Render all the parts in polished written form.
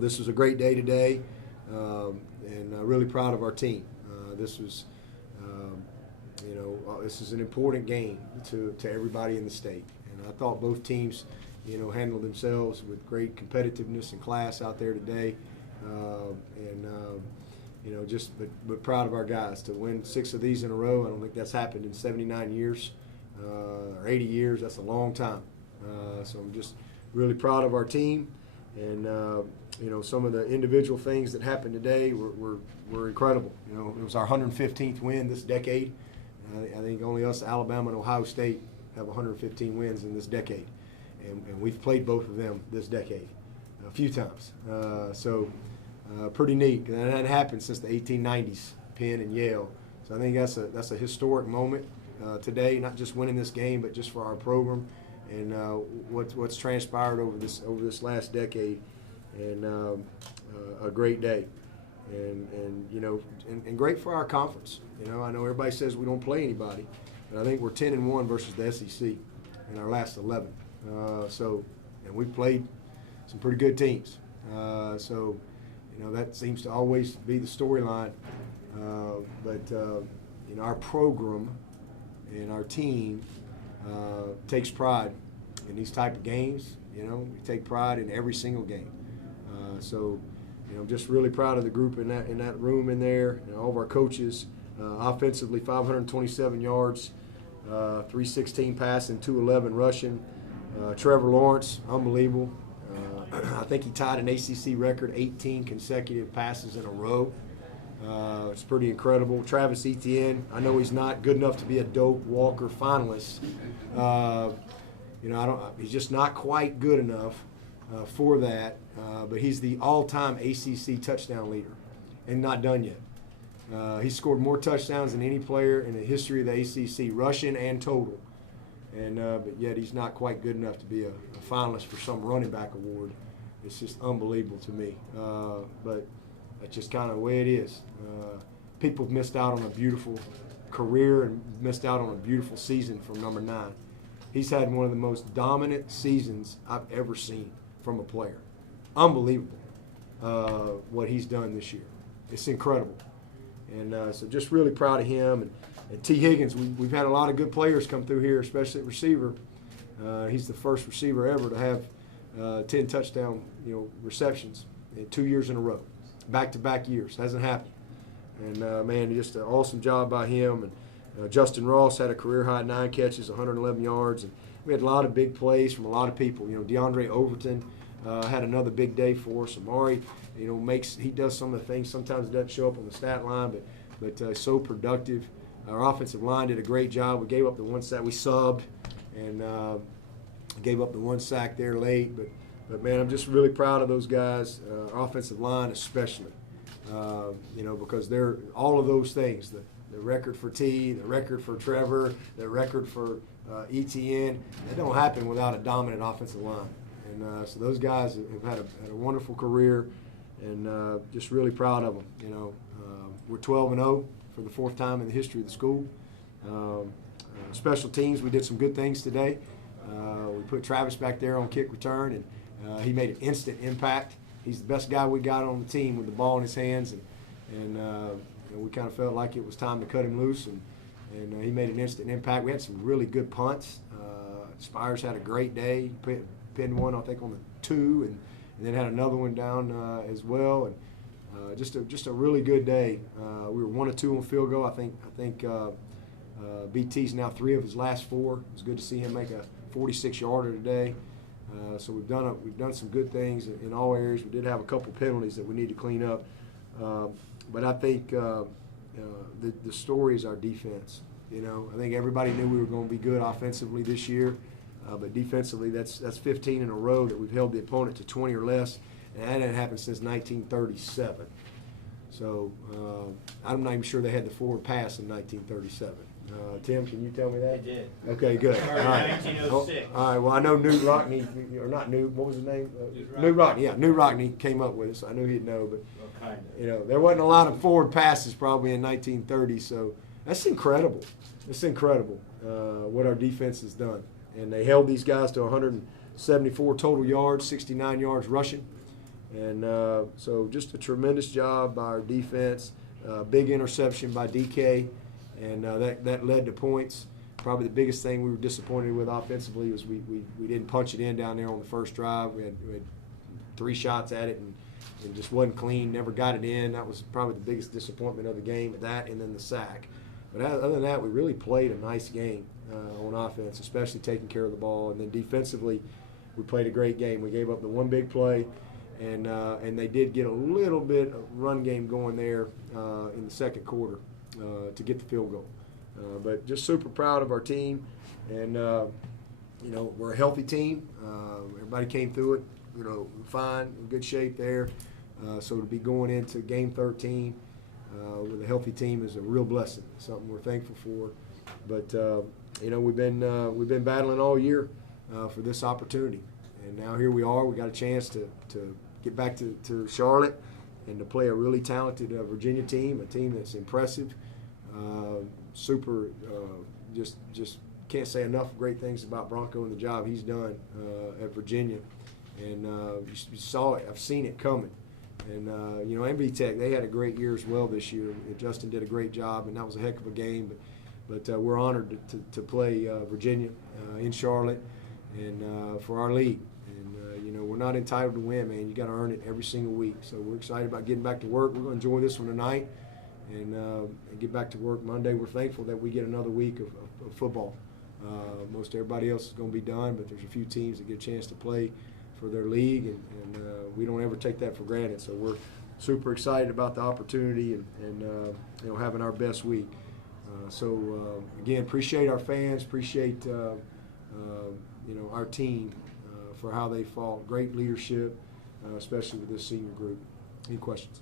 this was a great day today, and really proud of our team. This was, this is an important game to everybody in the state, and I thought both teams, handled themselves with great competitiveness and class out there today, but proud of our guys to win 6 of these in a row. I don't think that's happened in 79 years or 80 years. That's a long time. So I'm just really proud of our team, and some of the individual things that happened today were incredible. It was our 115th win this decade. I think only us, Alabama and Ohio State, have 115 wins in this decade, and we've played both of them this decade a few times. Pretty neat. And that hadn't happened since the 1890s, Penn and Yale. So I think that's a historic moment today, not just winning this game, but just for our program and what's transpired over this last decade. And a great day, and great for our conference. I know everybody says we don't play anybody, but I think we're 10-1 versus the SEC in our last 11. And we've played some pretty good teams. That seems to always be the storyline. Our program and our team takes pride in these type of games. We take pride in every single game. I'm just really proud of the group in that room in there, and all of our coaches. Offensively, 527 yards, 316 passing, 211 rushing. Trevor Lawrence, unbelievable. I think he tied an ACC record, 18 consecutive passes in a row. It's pretty incredible. Travis Etienne, I know he's not good enough to be a Doak Walker finalist. He's just not quite good enough for that. But he's the all-time ACC touchdown leader, and not done yet. He scored more touchdowns than any player in the history of the ACC, rushing and total. But yet he's not quite good enough to be a finalist for some running back award. It's just unbelievable to me. But that's just kind of the way it is. People have missed out on a beautiful career and missed out on a beautiful season from number 9. He's had one of the most dominant seasons I've ever seen from a player. Unbelievable what he's done this year. It's incredible. And so just really proud of him. And T. Higgins, we've had a lot of good players come through here, especially at receiver. He's the first receiver ever to have 10 touchdown receptions in 2 years in a row, back-to-back years. Hasn't happened. And, just an awesome job by him. And Justin Ross had a career-high 9 catches, 111 yards. And we had a lot of big plays from a lot of people. DeAndre Overton had another big day for us. Amari, he does some of the things. Sometimes it doesn't show up on the stat line, but so productive. Our offensive line did a great job. We gave up the one sack. We subbed and gave up the one sack there late. But man, I'm just really proud of those guys, our offensive line especially, because they're all of those things. The record for T, the record for Trevor, the record for ETN. It don't happen without a dominant offensive line. And so those guys have had a wonderful career, and just really proud of them. We're 12-0 for the 4th time in the history of the school. Special teams, we did some good things today. We put Travis back there on kick return, and he made an instant impact. He's the best guy we got on the team with the ball in his hands, and we kind of felt like it was time to cut him loose, and he made an instant impact. We had some really good punts. Spires had a great day. He pinned one, I think, on the 2, and then had another one down as well. And just a really good day. We were 1 of 2 on field goal. I think BT's now 3 of his last 4. It was good to see him make a 46-yarder today. So we've done some good things in all areas. We did have a couple penalties that we need to clean up. But I think the story is our defense. I think everybody knew we were going to be good offensively this year. But defensively, that's 15 in a row that we've held the opponent to 20 or less, and that hadn't happened since 1937. So I'm not even sure they had the forward pass in 1937. Tim, can you tell me that? They did. Okay, good. All right. 1906. All right. Well, I know Newt Rockney, or not Newt. What was his name? Newt Rockney. Yeah, Newt Rockney came up with it, so I knew he'd know. But Well, kind of. there wasn't a lot of forward passes probably in 1930. So that's incredible. It's incredible what our defense has done. And they held these guys to 174 total yards, 69 yards rushing. And so just a tremendous job by our defense. Big interception by DK, and that led to points. Probably the biggest thing we were disappointed with offensively was we didn't punch it in down there on the first drive. We had 3 shots at it and just wasn't clean, never got it in. That was probably the biggest disappointment of the game, that and then the sack. But other than that, we really played a nice game on offense, especially taking care of the ball. And then defensively, we played a great game. We gave up the one big play, and they did get a little bit of run game going there in the second quarter to get the field goal. But just super proud of our team, and we're a healthy team. Everybody came through it, fine, in good shape there. So to be going into game 13 with a healthy team is a real blessing. Something we're thankful for. But we've been battling all year for this opportunity, and now here we are. We got a chance to get back to Charlotte and to play a really talented Virginia team, a team that's impressive. Super, just can't say enough great things about Bronco and the job he's done at Virginia. And you saw it. I've seen it coming. And, MB Tech, they had a great year as well this year. Justin did a great job, and that was a heck of a game. But we're honored to play Virginia in Charlotte and for our league. And, we're not entitled to win, man. You got to earn it every single week. So we're excited about getting back to work. We're going to enjoy this one tonight and get back to work Monday. We're thankful that we get another week of football. Most everybody else is going to be done, but there's a few teams that get a chance to play for their league, and we don't ever take that for granted. So we're super excited about the opportunity and having our best week. Again, appreciate our fans, appreciate our team for how they fought. Great leadership, especially with this senior group. Any questions?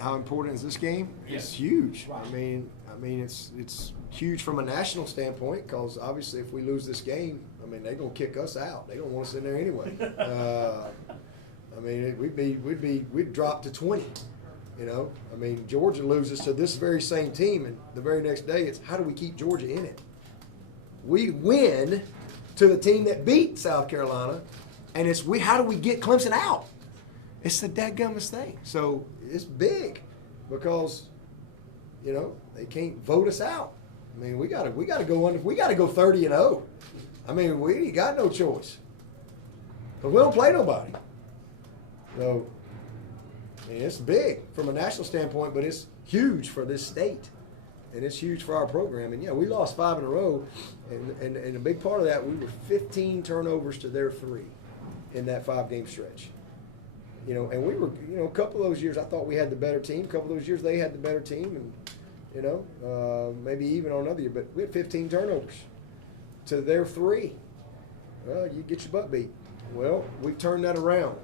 How important is this game? Yes. It's huge. I mean, it's huge from a national standpoint because obviously if we lose this game, they're gonna kick us out. They don't want us in there anyway. We'd drop to 20. Georgia loses to this very same team, and the very next day it's how do we keep Georgia in it? We win to the team that beat South Carolina, and it's how do we get Clemson out? It's the dadgummest thing. So it's big because they can't vote us out. We gotta go under. We gotta go 30-0. We ain't got no choice. But we don't play nobody. So it's big from a national standpoint, but it's huge for this state. And it's huge for our program. And, we lost 5 in a row. And a big part of that, we were 15 turnovers to their 3 in that 5-game stretch. And we were, a couple of those years I thought we had the better team. A couple of those years they had the better team. And, maybe even on another year. But we had 15 turnovers to their 3. Well, you get your butt beat. Well, we've turned that around.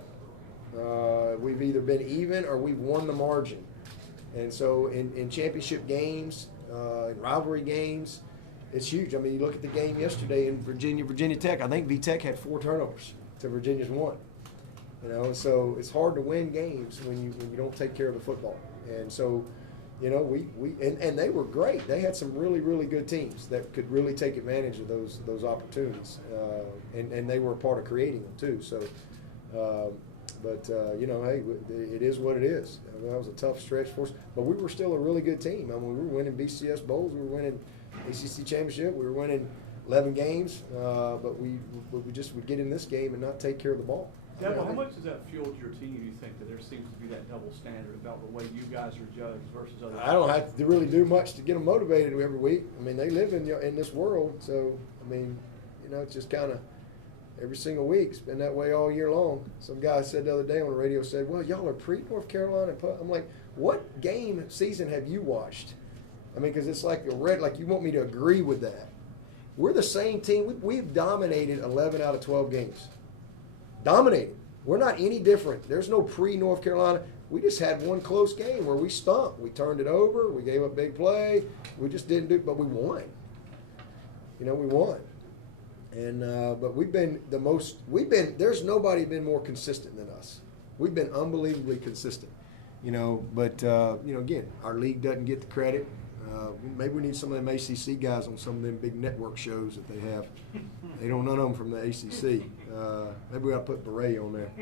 We've either been even or we've won the margin. And so in championship games, in rivalry games, it's huge. You look at the game yesterday in Virginia Tech. I think V-Tech had 4 turnovers to Virginia's 1. So it's hard to win games when you don't take care of the football. And so, and they were great. They had some really, really good teams that could really take advantage of those opportunities. And they were a part of creating them too. So, hey, it is what it is. That was a tough stretch for us, but we were still a really good team. We were winning BCS bowls, we were winning ACC championship, we were winning 11 games, but we just would get in this game and not take care of the ball. Dabo, how much does that fuel to your team? Do you think that there seems to be that double standard about the way you guys are judged versus others? I don't have to really do much to get them motivated every week. They live in this world, so it's just kind of. Every single week, it's been that way all year long. Some guy said the other day on the radio, said, well, y'all are pre-North Carolina. I'm like, what game season have you watched? Because it's like you want me to agree with that. We're the same team. We've dominated 11 out of 12 games. Dominated. We're not any different. There's no pre-North Carolina. We just had one close game where we stumped. We turned it over. We gave up big play. We just didn't do it, but we won. We won. And but there's nobody been more consistent than us. We've been unbelievably consistent, but again, our league doesn't get the credit. Maybe we need some of them ACC guys on some of them big network shows that they have. They don't none of them from the ACC. Maybe we got to put Beret on there,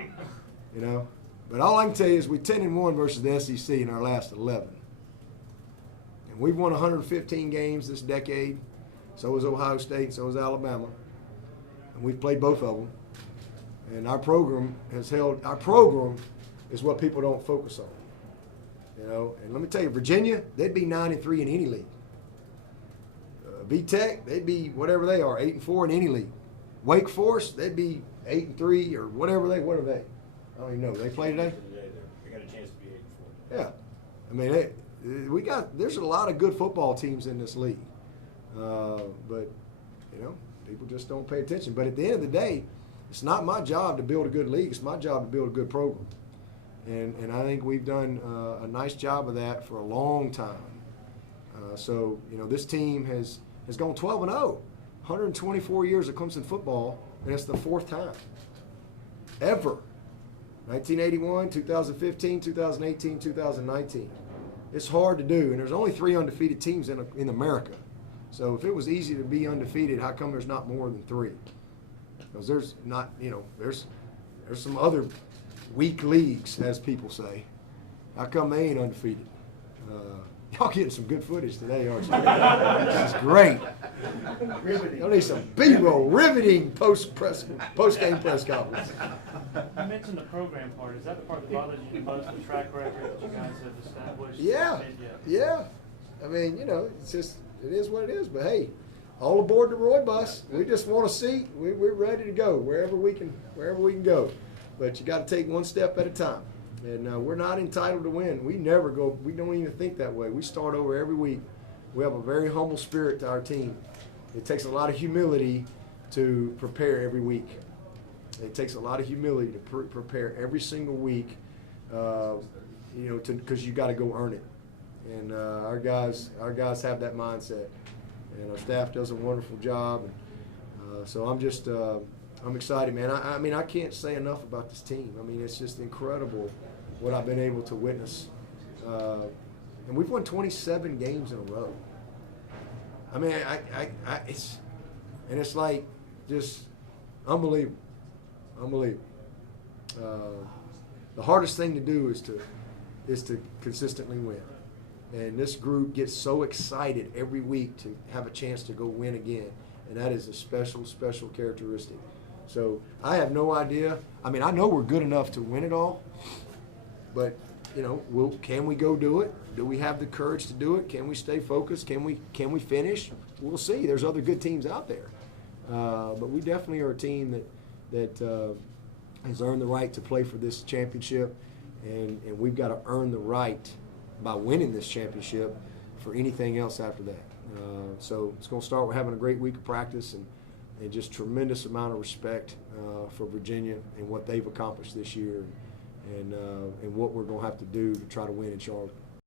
But all I can tell you is we're 10-1 versus the SEC in our last 11. And we've won 115 games this decade. So is Ohio State, so is Alabama. And we've played both of them. And our program is what people don't focus on. You know, and let me tell you, Virginia, they'd be 9-3 in any league. B-Tech, they'd be whatever they are, 8-4 in any league. Wake Forest, they'd be 8-3 or whatever what are they? I don't even know. They play today? They got a chance to be 8-4. Yeah. I mean, there's a lot of good football teams in this league. But, you know, people just don't pay attention. But at the end of the day, it's not my job to build a good league. It's my job to build a good program. And I think we've done a nice job of that for a long time. So, you know, this team has gone 12-0, 124 years of Clemson football, and it's the 4th time ever. 1981, 2015, 2018, 2019. It's hard to do, and there's only 3 undefeated teams in America. So if it was easy to be undefeated, how come there's not more than 3? Because there's not, you know, there's some other weak leagues, as people say. How come they ain't undefeated? Y'all getting some good footage today, aren't you? That's great. Y'all need some B-roll, riveting post-game press conference. You mentioned the program part. Is that the part that bothers you the most, the track record that you guys have established? Yeah. I mean, you know, it's just, it is what it is. But hey, all aboard the Roy bus. We just want a seat. We're ready to go wherever we can go. But you got to take one step at a time. And we're not entitled to win. We never go. We don't even think that way. We start over every week. We have a very humble spirit to our team. It takes a lot of humility to prepare every week. It takes a lot of humility to prepare every single week. You know, because you got to go earn it. And our guys have that mindset, and our staff does a wonderful job. And, so I'm excited, man. I mean, I can't say enough about this team. I mean, it's just incredible what I've been able to witness. And we've won 27 games in a row. I mean, it's like just unbelievable. The hardest thing to do is to consistently win. And this group gets so excited every week to have a chance to go win again. And that is a special, special characteristic. So I have no idea. I mean, I know we're good enough to win it all, but, you know, can we go do it? Do we have the courage to do it? Can we stay focused? Can we finish? We'll see. There's other good teams out there. But we definitely are a team that has earned the right to play for this championship, and we've got to earn the right by winning this championship for anything else after that. So it's going to start with having a great week of practice and just tremendous amount of respect for Virginia and what they've accomplished this year and what we're going to have to do to try to win in Charlotte.